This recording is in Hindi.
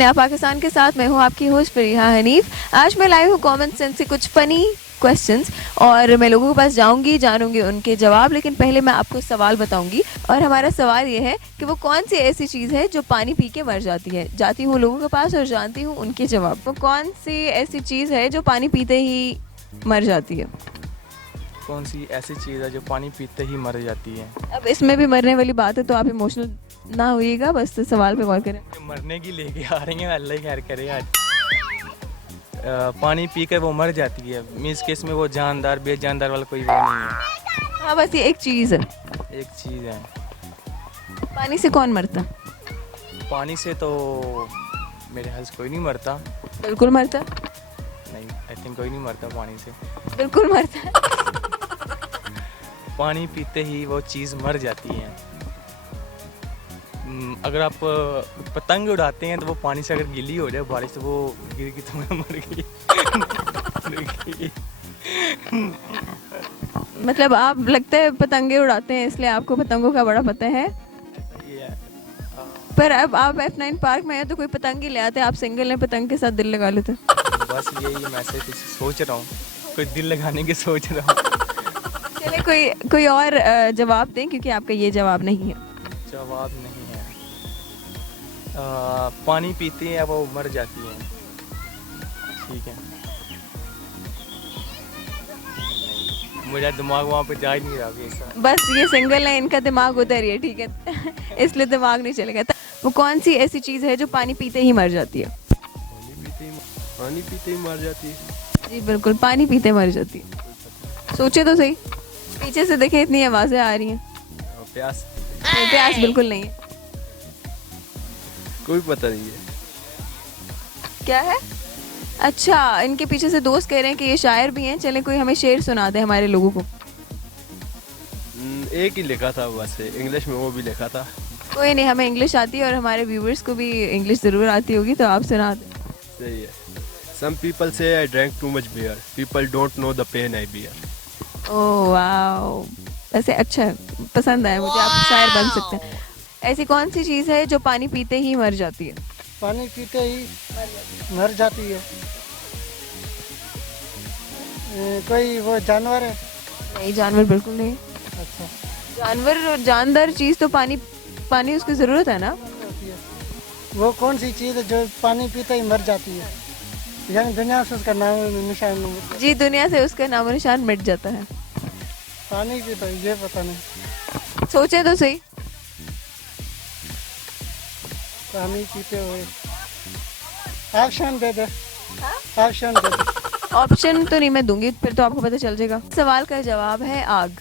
नया पाकिस्तान के साथ मैं हूँ आपकी होस्ट फरीहा हनीफ। आज मैं लाई हूँ कॉमन सेंस से कुछ फनी क्वेश्चंस और मैं लोगों के पास जाऊंगी, जानूंगी उनके जवाब। लेकिन पहले मैं आपको सवाल बताऊंगी और हमारा सवाल ये है कि वो कौन सी ऐसी चीज़ है जो पानी पी के मर जाती है। जाती हूँ लोगों के पास और जानती हूँ उनके जवाब। वो कौन सी ऐसी चीज़ है जो पानी पीते ही मर जाती है? कौन सी ऐसी चीज़ है जो पानी पीते ही मर जाती है? अब इसमें भी मरने वाली बात है तो आप इमोशनल ना होइएगा, बस सवाल पे गौर करें। मरने की लेके आ रही हैं, अल्लाह ही खैर करे आज। पानी पी कर वो मर जाती है, मीन्स के इसमें वो जानदार बेजानदार वाला कोई वो नहीं है। हाँ, बस ये एक चीज़ है। एक चीज़ है। पानी से कौन मरता? पानी से तो मेरे ख्याल से कोई नहीं मरता। बिल्कुल मरता। नहीं, आई थिंक कोई नहीं मरता पानी से। बिल्कुल मरता। पानी पीते ही वो चीज़ मर जाती है। अगर आप पतंग उड़ाते हैं तो वो पानी से अगर गीली हो जाए बारिश तो वो गिर की तो मर गई। मर गई। मतलब आप लगता है पतंगे उड़ाते हैं इसलिए आपको पतंगों का बड़ा पता है। पर अब आप F9 पार्क में हैं तो कोई पतंग ही ले आते, आप सिंगल हैं, पतंग के साथ दिल लगा लेते। बस यही मैं से कुछ सोच रहा हूँ, कोई दिल लगाने की सोच रहा हूँ। चलिए कोई और जवाब दें क्योंकि आपका ये जवाब नहीं है। जवाब नहीं है। पानी पीती है वो मर जाती है। ठीक है, मेरा दिमाग वहाँ पे जा ही नहीं रहा अभी ऐसा। बस ये सिंगल है, इनका दिमाग उधर ही है, ठीक है। इसलिए दिमाग नहीं चलेगा। वो कौन सी ऐसी चीज़ है जो पानी पीते ही मर जाती है? पानी पीते ही मर जाती है। जी बिल्कुल, पानी पीते मर जाती है। सोचे तो सही, पीछे से देखें इतनी आवाज़ें आ रही हैं। प्यास। नहीं, प्यास बिल्कुल नहीं है। कोई पता नहीं है क्या है? अच्छा, इनके पीछे से दोस्त कह रहे हैं कि ये शायर भी हैं। चलें कोई हमें शेर सुना दे हमारे लोगों को। एक ही लिखा था बस, इंग्लिश में वो भी लिखा था। कोई नहीं, हमें इंग्लिश आती है और हमारे व्यूवर्स को भी इंग्लिश ज़रूर आती होगी, तो आप सुना दें। सही है। Some people say I drank too much beer. People don't know the pain I bear. Oh wow, वैसे अच्छा है, पसंद आया मुझे, आप शायर बन सकते हैं। ऐसी कौन सी चीज़ है जो पानी पीते ही मर जाती है? पानी पीते ही मर जाती है। कोई वो जानवर है? नहीं, जानवर बिल्कुल नहीं। अच्छा, जानवर जानदार चीज़ तो पानी उसकी ज़रूरत है ना। वो कौन सी चीज़ है जो पानी पीते ही मर जाती है? यानी दुनिया से उसका नाम निशान जी, दुनिया से उसका नामो निशान मिट जाता है। पानी की तो ये पता नहीं। सोचे तो सही। पानी पीते हुए ऑप्शन दे दे। ऑप्शन दे दे। ऑप्शन तो नहीं मैं दूंगी, फिर तो आपको पता चल जाएगा। सवाल का जवाब है आग।